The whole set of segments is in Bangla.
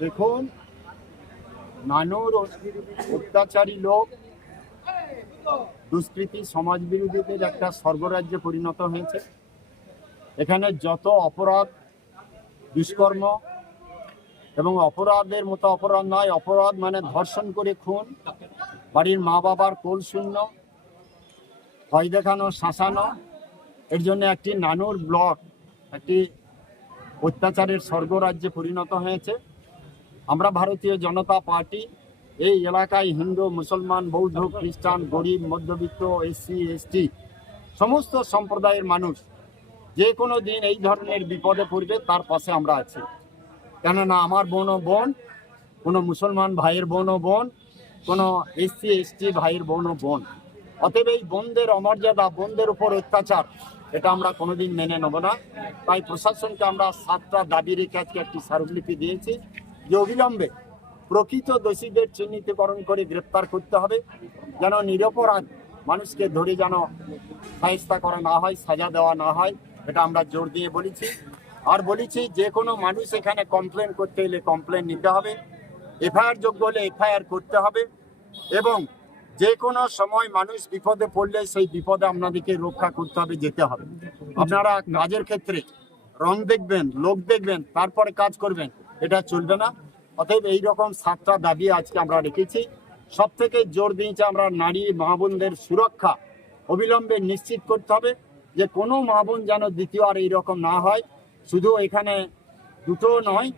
দেখুন, নানুর অত্যাচারী লোক, দুষ্কৃতী সমাজ বিরোধীদের একটা স্বর্গরাজ্যে পরিণত হয়েছে। এখানে যত অপরাধ, দুষ্কর্ম এবং অপরাধের মতো অপরাধ নয়, অপরাধ মানে ধর্ষণ করে খুন, বাড়ির মা বাবার কোল শূন্য, ভয় দেখানো, শাসানো। এর জন্য একটি নানুর ব্লক, একটি অত্যাচারের স্বর্গরাজ্যে পরিণত হয়েছে। আমরা ভারতীয় জনতা পার্টি, এই এলাকায় হিন্দু, মুসলমান, বৌদ্ধ, খ্রিস্টান, গরিব, মধ্যবিত্ত, এসসি, এসটি, সমস্ত সম্প্রদায়ের মানুষ যে কোনো দিন এই ধরনের বিপদে পড়বে, তার পাশে আমরা আছি। কেননা আমার বোন ও বোন, কোনো মুসলমান ভাইয়ের বোন ও বোন, কোনো এসসি, এসটি ভাইয়ের বোন ও বোন। অতএব এই বোনদের অমর্যাদা বোনদের উপর অত্যাচার, এটা আমরা কোনোদিন মেনে নেব না। তাই প্রশাসনকে আমরা সাতটা দাবি রেখে আজকে একটি স্মারকলিপি দিয়েছি। যে অবিলম্বে প্রকৃত দোষীদের চিহ্নিতকরণ করে গ্রেপ্তার করতে হবে, যেন নিরপরাধ মানুষকে ধরে যেন সাহিস্তা করা না হয়, সাজা দেওয়া না হয়, এটা আমরা জোর দিয়ে বলেছি। আর বলেছি, যে কোনো মানুষ এখানে কমপ্লেন করতে এলে কমপ্লেন নিতে হবে এফআইআর যোগ্য হলে এফআইআর করতে হবে, এবং যে কোনো সময় মানুষ বিপদে পড়লে সেই বিপদে আপনাদেরকে রক্ষা করতে হবে, যেতে হবে। আপনারা কাজের ক্ষেত্রে রং দেখবেন, লোক দেখবেন, তারপরে কাজ করবেন। এটা চলবে না। অতএব এইরকম সাতটা দাবি আজকে আমরা রেখেছি। সব থেকে জোর দিয়েছে আমরা নারী মা বোনদের সুরক্ষা অবিলম্বে নিশ্চিত করতে হবে যে কোনো মা বোন যেন দ্বিতীয় আর এইরকম না হয়। শুধু এখানে দুটো নয়,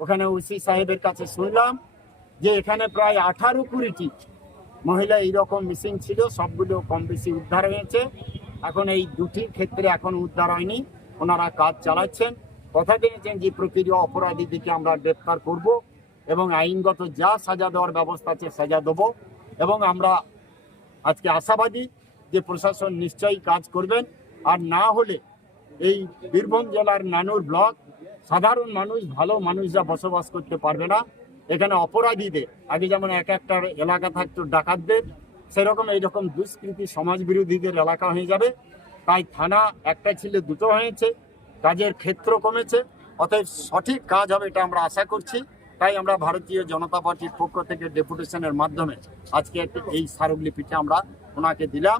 ওখানে ওসি সাহেবের কাছে শুনলাম যে এখানে প্রায় আঠারো কুড়িটি মহিলা এইরকম মিসিং ছিল, সবগুলো কম বেশি উদ্ধার হয়েছে। এখন এই দুটি ক্ষেত্রে এখন উদ্ধার হয়নি, ওনারা কাজ চালাচ্ছেন। কথা দিয়েছেন যে প্রকৃত অপরাধীদেরকে আমরা গ্রেপ্তার করব এবং আইনগত যা সাজা দেওয়ার ব্যবস্থা আছে সাজা দেবো এবং আমরা আজকে আশাবাদী যে প্রশাসন নিশ্চয়ই কাজ করবেন। আর না হলে এই বীরভূম জেলার নানুর ব্লক সাধারণ মানুষ, ভালো মানুষরা বসবাস করতে পারবে না। এখানে অপরাধীদের, আগে যেমন এক একটা এলাকা থাকতো ডাকাতদের, সেরকম এইরকম দুষ্কৃতি সমাজ বিরোধীদের এলাকা হয়ে যাবে। তাই থানা একটা ছিল, দুটো হয়েছে। কাজের ক্ষেত্র কমেছে, অতএব সঠিক কাজ হবে এটা আমরা আশা করছি। তাই আমরা ভারতীয় জনতা পার্টির পক্ষ থেকে ডেপুটেশনের মাধ্যমে আজকে একটি এই স্মারকলিপিটা আমরা ওনাকে দিলাম।